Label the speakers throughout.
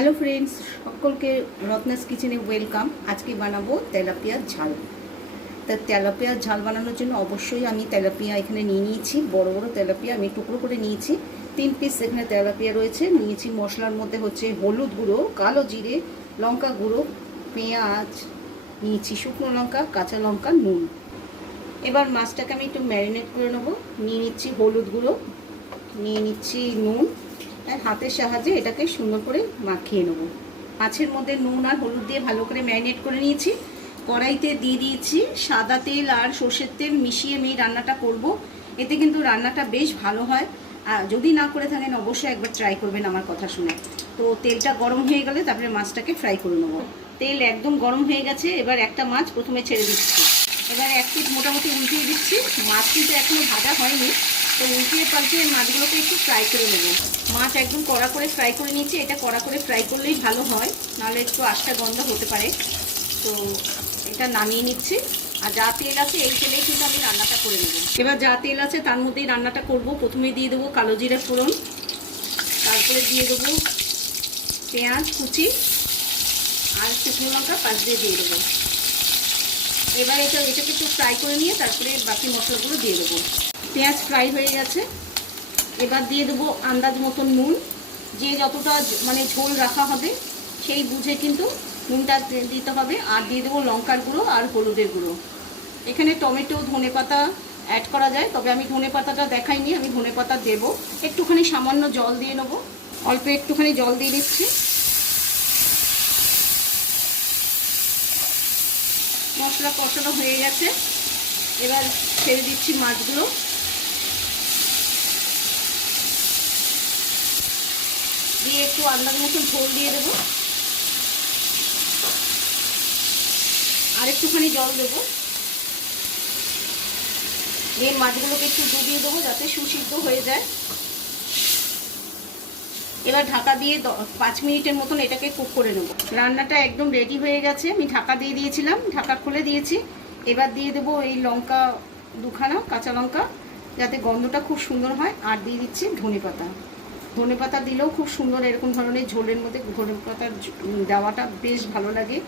Speaker 1: Hello friends সকলকে রত্নাস কিচেনে welcome আজকে বানাবো তেলাপিয়ার ঝাল। তা তেলাপিয়ার ঝাল বানানোর জন্য অবশ্যই আমি তেলাপিয়া এখানে নিয়ে নিয়েছি। বড় বড় তেলাপিয়া আমি টুকরো করে নিয়েছি। তিন পিস এখানে তেলাপিয়া রয়েছে। নিয়েছি মশলার মধ্যে হচ্ছে হলুদ গুঁড়ো, কালো জিরে, লঙ্কা গুঁড়ো, পেঁয়াজ, নিয়েছি শুকনো লঙ্কা, কাঁচা লঙ্কা, নুন। এবার মাছটাকে আমি একটু ম্যারিনেট করে নেব। নিয়ে নিচ্ছি হলুদ গুঁড়ো, নিয়ে নিচ্ছি নুন। হাতের সাহায্যে এটাকে সুন্দর করে মাখিয়ে নেব। মাছের মধ্যে নুন আর হলুদ দিয়ে ভালো করে ম্যারিনেট করে নিয়েছি। কড়াইতে দিয়ে দিয়েছি সাদা তেল আর সর্ষের তেল মিশিয়ে আমি রান্নাটা করব। এতে কিন্তু রান্নাটা বেশ ভালো হয়। আর যদি না করে থাকেন অবশ্যই একবার ট্রাই করবেন আমার কথা শুনে। তো তেলটা গরম হয়ে গেলে তারপরে মাছটাকে ফ্রাই করে নেব। তেল একদম গরম হয়ে গেছে, এবার একটা মাছ প্রথমে ছেড়ে দিচ্ছি। এবার এক পিট মোটামুটি উল্টিয়ে দিচ্ছি। মাছ কিন্তু এখনও ভাজা হয়নি। তো উল্টিয়ে পাল্টিয়ে মাছগুলোকে একটু ফ্রাই করে নেব। মাছ একদম কড়া করে ফ্রাই করে নিচ্ছি এটা কড়া করে ফ্রাই করলেই ভালো হয়, নাহলে একটু আশটা গন্ধ হতে পারে। তো এটা নামিয়ে নিচ্ছি, আর যা তেল আছে এই তেলেই কিন্তু আমি রান্নাটা করে নেব। এবার যা তেল আছে তার মধ্যেই রান্নাটা করব। প্রথমে দিয়ে দেবো কালো জিরে ফোড়ন, তারপরে দিয়ে দেবো পেঁয়াজ কুচি, আর শুকনো লঙ্কা পাঁচ দিয়ে দিয়ে দেবো। এবার এটা এটাকে একটু ফ্রাই করে নিয়ে তারপরে বাকি মশলাগুলো দিয়ে দেবো। পেঁয়াজ ফ্রাই হয়ে গেছে। এবার দিয়ে দেবো আন্দাজ মতন নুন। যে যতটা মানে ঝোল রাখা হবে, সেই বুঝে কিন্তু নুনটা দিতে হবে। আর দিয়ে দেবো লঙ্কার গুঁড়ো আর হলুদের গুঁড়ো। এখানে টমেটো ধনে পাতা অ্যাড করা যায়, তবে আমি ধনে পাতাটা দেখাইনি, আমি ধনে পাতা দেবো। একটুখানি সামান্য জল দিয়ে নেব। অল্প একটুখানি জল দিয়ে দিচ্ছি মশলা কষানো হয়ে গেছে। এবার ছেড়ে দিচ্ছি মাছগুলো। দিয়ে একটু আন্দাজ মতন ঝোল দিয়ে দেবো। আর একটুখানি জল দেবো। দিয়ে মাছগুলোকে একটু ডুবিয়ে দেবো যাতে সুসিদ্ধ হয়ে যায়। এবার ঢাকা দিয়ে পাঁচ মিনিটের মতন এটাকে কুক করে নেব। রান্নাটা একদম রেডি হয়ে গেছে। আমি ঢাকা দিয়ে দিয়েছিলাম, ঢাকা খুলে দিয়েছি। এবার দিয়ে দেবো এই লঙ্কা দুখানা, কাঁচা লঙ্কা, যাতে গন্ধটা খুব সুন্দর হয়। আর দিয়ে দিচ্ছি ধনে পাতা। ধনে পাতা দিলেও খুব সুন্দর এরকম ধরনের ঝোলের মধ্যে ধনে পাতার দেওয়াটা বেশ ভালো লাগে।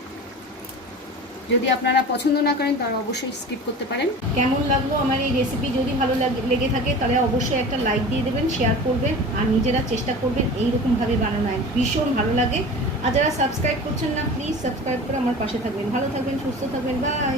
Speaker 1: যদি আপনারা পছন্দ না করেন, তাহলে অবশ্যই স্কিপ করতে পারেন। কেমন লাগল আমার এই রেসিপি যদি ভালো লেগে থাকে, তাহলে অবশ্যই একটা লাইক দিয়ে দেবেন শেয়ার করবেন, আর নিজেরা চেষ্টা করবেন এইরকমভাবে বানানো ভীষণ ভালো লাগে। আর যারা সাবস্ক্রাইব করছেন না প্লিজ সাবস্ক্রাইব করে আমার পাশে থাকবেন। ভালো থাকবেন, সুস্থ থাকবেন। বাই